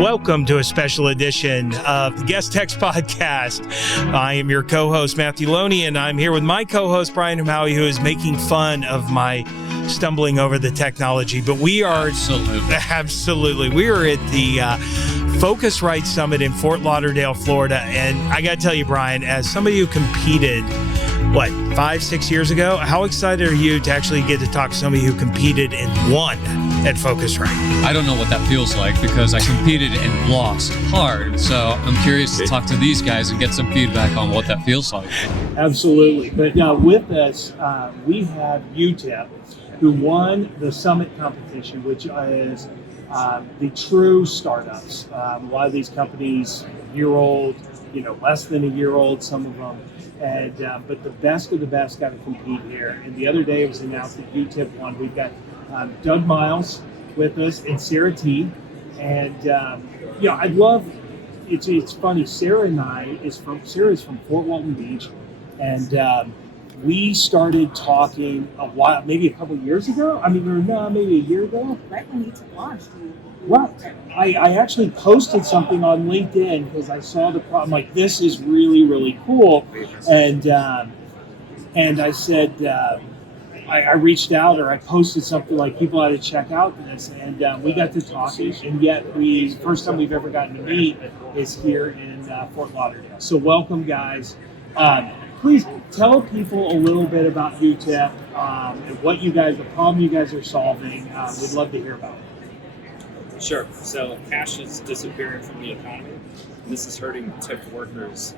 Welcome to a special edition of the GuestX podcast. I am your co-host, Matthew Loney, and I'm here with my co-host, Brian Howie, who is making fun of my stumbling over the technology. But we are... Absolutely. We are at the Phocuswright Summit in Fort Lauderdale, Florida. And I got to tell you, Brian, as somebody who competed, 5-6 years ago, how excited are you to actually get to talk to somebody who competed and won at Phocuswright? I don't know what that feels like because I competed and lost hard. So I'm curious to talk to these guys and get some feedback on what that feels like. Absolutely. But with us, we have Youtip, who won the summit competition, which is the true startups. A lot of these companies, year-old, less than a year old, some of them. And but the best of the best got to compete here. And the other day it was announced that Youtip won. We've got Doug Miles with us and Sarah T. And I love. It's funny. Sarah is from Fort Walton Beach, and we started talking a while, maybe a couple of years ago. Maybe a year ago. Right when Youtip launched. Right. I actually posted something on LinkedIn because I saw the problem. Like, this is really, really cool. And I said, I reached out, or I posted something like people had to check out this. And we got to talking. And yet first time we've ever gotten to meet is here in Fort Lauderdale. So welcome, guys. Please tell people a little bit about Youtip and what the problem you guys are solving. We'd love to hear about it. Sure. So cash is disappearing from the economy, and this is hurting tipped workers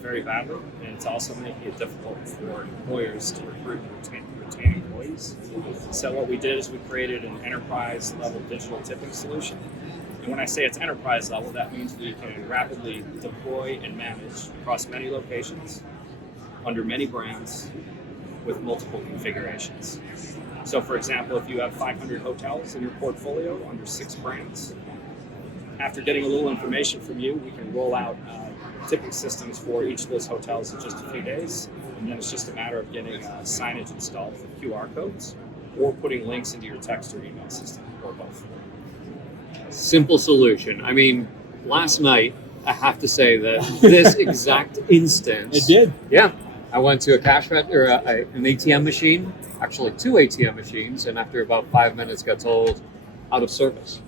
very badly, and it's also making it difficult for employers to recruit and retain employees. So what we did is we created an enterprise-level digital tipping solution. And when I say it's enterprise level, that means we can rapidly deploy and manage across many locations, under many brands, with multiple configurations. So for example, if you have 500 hotels in your portfolio under 6 brands, after getting a little information from you, we can roll out tipping systems for each of those hotels in just a few days. And then it's just a matter of getting signage installed for QR codes or putting links into your text or email system, or both. Simple solution. Last night, I have to say that this exact instance... It did. Yeah. I went to an ATM machine, actually 2 ATM machines, and after about 5 minutes got told out of service.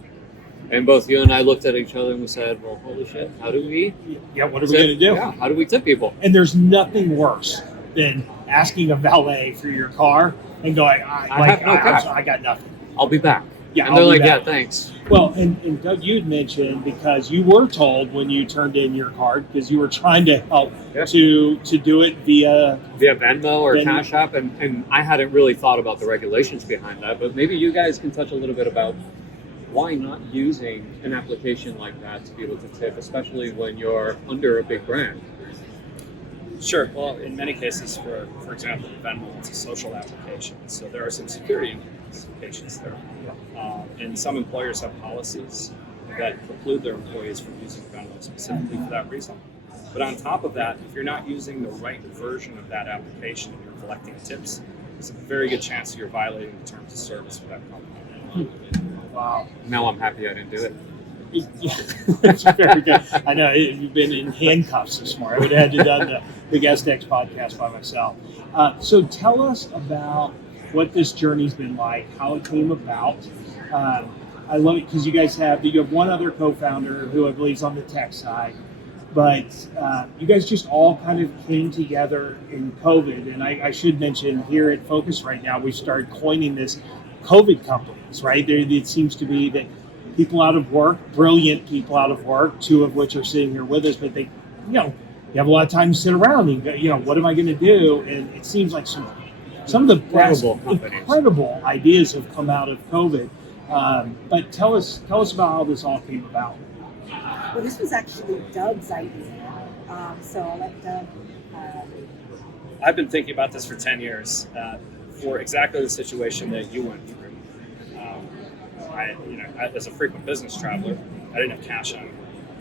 And both you and I looked at each other and we said, well, holy shit, how do we what are we going to do? Yeah, how do we tip people? And there's nothing worse than asking a valet for your car and going, I got nothing. I'll be back. Yeah, and they're like, yeah, thanks. Well, and Doug, you'd mentioned, because you were told when you turned in your card, because you were trying to help to do it via Venmo or Cash App, and I hadn't really thought about the regulations behind that, but maybe you guys can touch a little bit about why not using an application like that to be able to tip, especially when you're under a big brand. Sure. Well, in many cases, for example, Venmo, it's a social application, so there are some security implications there. And some employers have policies that preclude their employees from using Venmo specifically for that reason. But on top of that, if you're not using the right version of that application and you're collecting tips, there's a very good chance that you're violating the terms of service for that company. Wow. Now I'm happy I didn't do it. That's very good. I know you've been in handcuffs this morning. I would have had to done the GuestX podcast by myself. So tell us about what this journey's been like, how it came about. I love it because you have one other co-founder who I believe is on the tech side, but you guys just all kind of came together in COVID. And I should mention, here at Focus right now, we've started coining this COVID companies, right? It seems to be that people out of work, brilliant people out of work, 2 of which are sitting here with us, but they, you have a lot of time to sit around and go, what am I going to do? And it seems like some of the best, incredible ideas have come out of COVID. But tell us about how this all came about. Well, this was actually Doug's idea. So I'll let Doug. I've been thinking about this for 10 years for exactly the situation that you went through. As a frequent business traveler, I didn't have cash on me.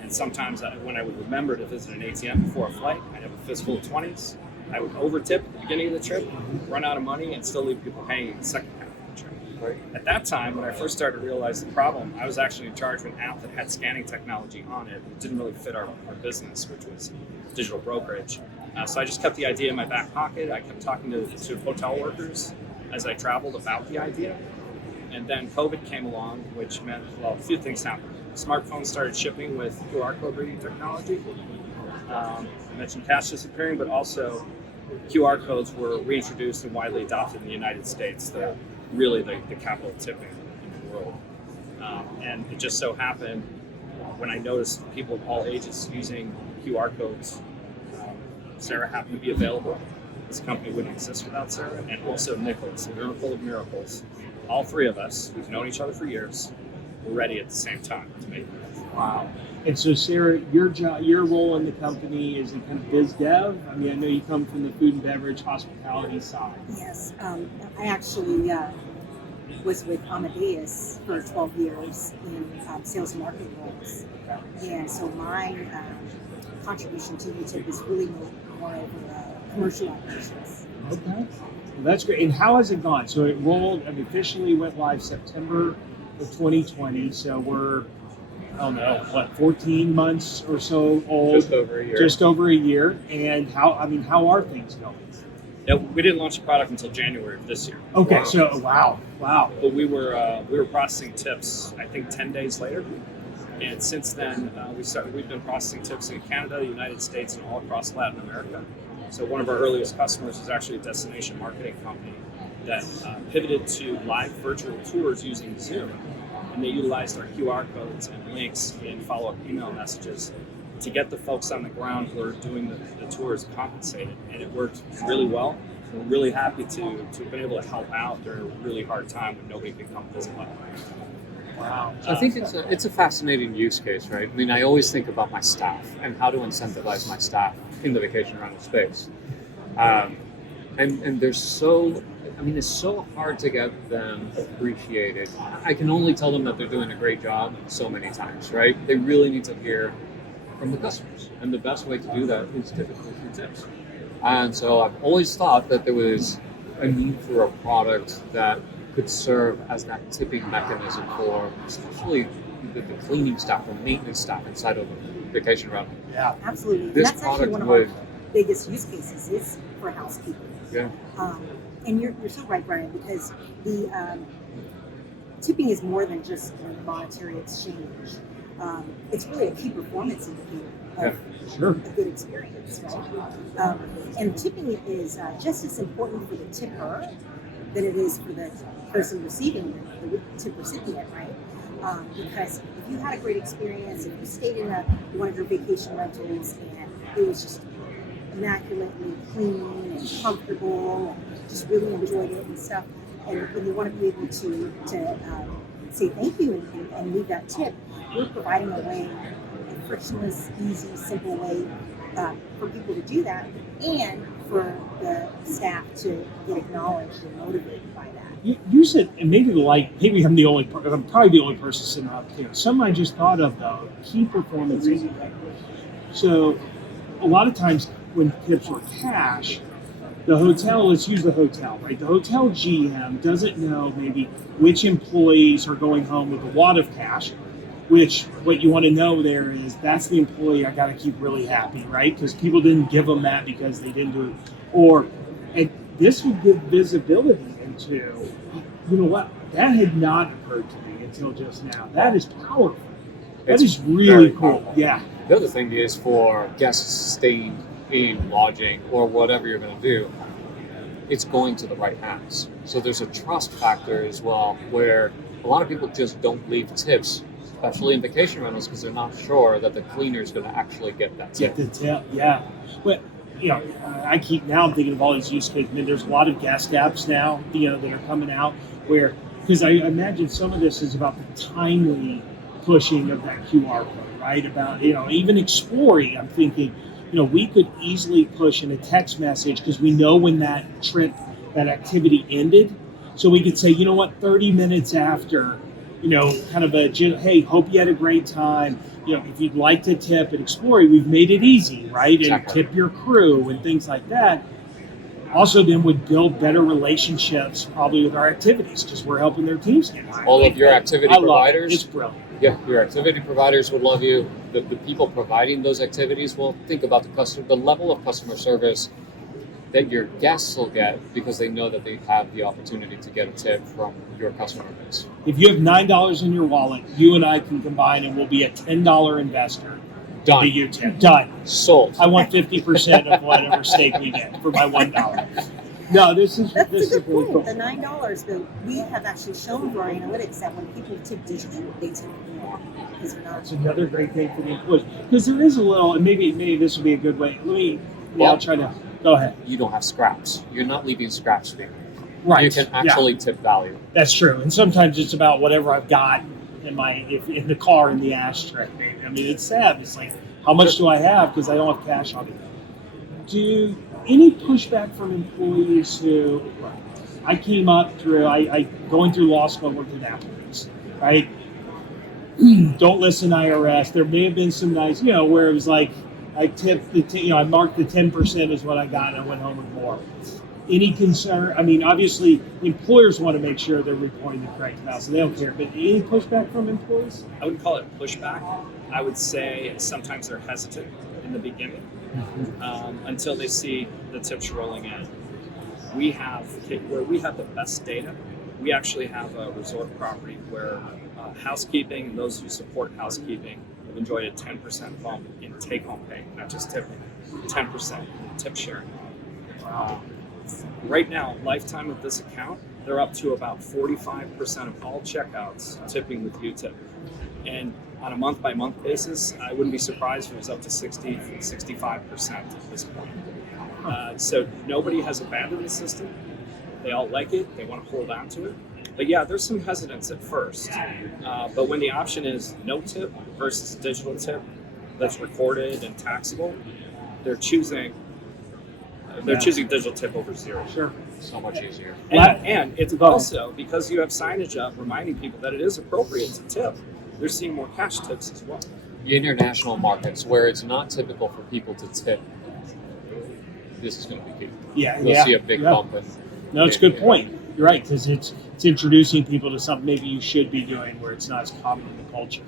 And sometimes when I would remember to visit an ATM before a flight, I'd have a fistful of 20s. I would over-tip at the beginning of the trip, run out of money, and still leave people hanging in the second half of the trip. Right. At that time, when I first started to realize the problem, I was actually in charge of an app that had scanning technology on it. It didn't really fit our business, which was digital brokerage. So I just kept the idea in my back pocket. I kept talking to hotel workers as I traveled about the idea. And then COVID came along, which meant, well, a few things happened. Smartphones started shipping with QR code reading technology. I mentioned cash disappearing, but also QR codes were reintroduced and widely adopted in the United States, really the capital tipping in the world. And it just so happened when I noticed people of all ages using QR codes, Sarah happened to be available. This company wouldn't exist without Sarah, and also Nicholas, a miracle of miracles. All three of us, who've known each other for years, were ready at the same time to make it. Wow. And so, Sarah, your role in the company is in kind of biz dev. I mean, I know you come from the food and beverage hospitality side. Yes, I actually was with Amadeus for 12 years in sales and marketing roles. And so my contribution to Youtip is really more over commercial operations. Okay. Well, that's great. And how has it gone? So it rolled, officially went live September of 2020. So we're, I don't know, 14 months or so old. Just over a year. Just over a year. And how are things going? Yeah, we didn't launch the product until January of this year. Okay, Wow. so wow. But we were processing tips, I think 10 days later. And since then, we've been processing tips in Canada, the United States, and all across Latin America. So one of our earliest customers is actually a destination marketing company that pivoted to live virtual tours using Zoom. And they utilized our QR codes and links in follow-up email messages to get the folks on the ground who are doing the tours compensated. And it worked really well. We're really happy to have been able to help out during a really hard time when nobody could come visit. Wow. I think it's a fascinating use case, right? I mean, I always think about my staff and how to incentivize my staff in the vacation rental space. And it's so hard to get them appreciated. I can only tell them that they're doing a great job so many times, right? They really need to hear from the customers. And the best way to do that is typically through tips. And so I've always thought that there was a need for a product that could serve as that tipping mechanism for especially the cleaning staff or maintenance staff inside of a vacation rental. Yeah. Absolutely. And This that's actually product one of would, our biggest use cases is for housekeeping. yeah, And you're so right, Brian, because the tipping is more than just a monetary exchange. It's really a key performance indicator of Sure. a good experience, right? And tipping is just as important for the tipper than it is for the person receiving the tip recipient, right? Because if you had a great experience, if you stayed in one of your vacation rentals and it was just immaculately clean and comfortable and just really enjoyed it and stuff, and you want to be able to say thank you and leave that tip, we're providing a way, a frictionless, easy, simple way for people to do that and for the staff to get acknowledged and motivated by that. You said, and maybe I'm probably the only person sitting up here. Something I just thought of though, key performance indicator. So a lot of times when tips are cash, the hotel, let's use the hotel, right? The hotel GM doesn't know maybe which employees are going home with a wad of cash, which what you want to know there is that's the employee I got to keep really happy, right? Because people didn't give them that because they didn't do it. And this would give visibility into, you know what, that had not occurred to me until just now. That is powerful. That It's is really very cool. powerful. Yeah. The other thing is for guests staying in lodging or whatever you're going to do, it's going to the right hands. So there's a trust factor as well, where a lot of people just don't leave tips, especially in vacation rentals, because they're not sure that the cleaner is going to actually get that tip. Get the tip, yeah. But I'm thinking of all these use cases. I mean, there's a lot of guest apps now, that are coming out where, because I imagine some of this is about the timely pushing of that QR code, right? About, even exploring, I'm thinking, we could easily push in a text message because we know when that trip, that activity ended. So we could say, 30 minutes after, kind of hey, hope you had a great time. If you'd like to tip at Exploring, we've made it easy, right? Exactly. And tip your crew and things like that. also then would build better relationships probably with our activities because we're helping their teams get hired. All of your activity I love it. providers. It's brilliant. Yeah, your activity providers would love you. The people providing those activities will think about the level of customer service that your guests will get because they know that they have the opportunity to get a tip from your customer base. If you have $9 in your wallet, you and I can combine and we'll be a $10 investor. Done. The Youtip. Done. Sold. I want 50% of whatever stake we get for my $1. No, this is That's this a is good really point. cool. The $9, though, we have actually shown through our analytics that when people tip digitally, they tip more because they're not. That's another great thing for the employees because there is a little, and maybe this will be a good way. I'll try to go ahead. You don't have scraps. You're not leaving scraps behind. Right. You can actually tip value. That's true, and sometimes it's about whatever I've got in in the car in the ashtray. I mean, it's sad. It's like, how much do I have because I don't have cash on me? Do any pushback from employees who I came up through? I going through law school, worked in Applebee's, right? Don't listen, IRS. There may have been some nice, where it was like I tipped I marked the 10% is what I got, and I went home with more. Any concern? I mean, obviously, employers want to make sure they're reporting the correct amount, so they don't care. But any pushback from employees? I wouldn't call it pushback. I would say sometimes they're hesitant in the beginning until they see the tips rolling in. Where we have the best data, we actually have a resort property where housekeeping and those who support housekeeping have enjoyed a 10% bump in take-home pay, not just tipping, 10% in tip sharing. Right now, lifetime of this account, they're up to about 45% of all checkouts tipping with Youtip. And on a month-by-month basis, I wouldn't be surprised if it was up to 65% at this point. So nobody has abandoned the system. They all like it. They want to hold on to it. But yeah, there's some hesitance at first. But when the option is no tip versus digital tip that's recorded and taxable, they're choosing digital tip over zero. Sure. So much easier. And it's also because you have signage up reminding people that it is appropriate to tip. They're seeing more cash tips as well. The international markets where it's not typical for people to tip, this is going to be key. Yeah, You'll see a big bump. No, it's a good point. You're right, because it's introducing people to something maybe you should be doing where it's not as common in the culture.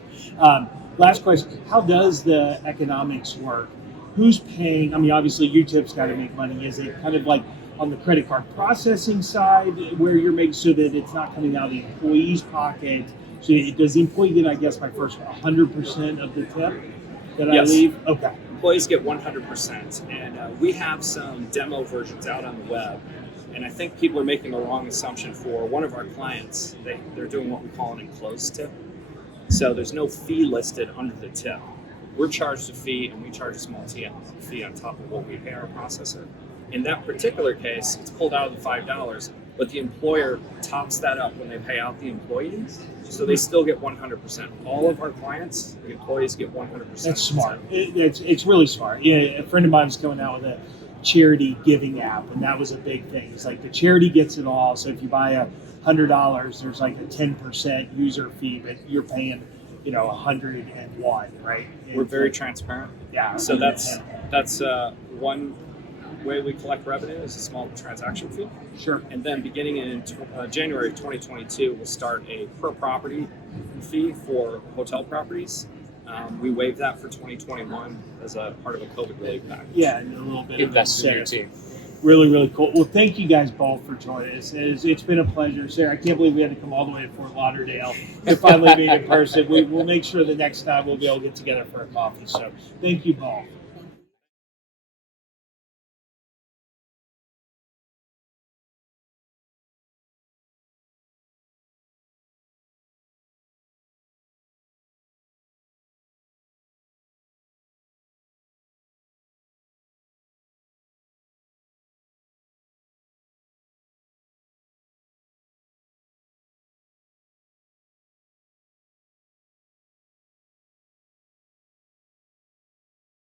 Last question: how does the economics work? Who's paying? I mean, obviously, Youtip's got to make money. Is it kind of like on the credit card processing side where you're making so that it's not coming out of the employee's pocket? So does the employee get, I guess, my first 100% of the tip that I leave? Okay. Employees get 100%, and we have some demo versions out on the web. And I think people are making the wrong assumption for one of our clients. They're doing what we call an enclosed tip. So there's no fee listed under the tip. We're charged a fee, and we charge a small fee on top of what we pay our processor. In that particular case, it's pulled out of the $5, but the employer tops that up when they pay out the employees, so they still get 100%. All of our clients, the employees get 100%. That's smart. It's really smart. Yeah, a friend of mine was coming out with a charity giving app, and that was a big thing. It's like the charity gets it all. So if you buy $100, there's like a 10% user fee, but you're paying 101, right? We're very transparent. Yeah. So that's one way we collect revenue is a small transaction fee. Sure. And then beginning in January 2022, we'll start a per property fee for hotel properties. We waived that for 2021 as a part of a COVID relief package. Yeah, and a little bit Invest of in your team. Really, really cool. Well, thank you guys both for joining us. It's been a pleasure. Sarah, I can't believe we had to come all the way to Fort Lauderdale to finally meet in person. We'll make sure the next time we'll be able to get together for a coffee. So thank you both.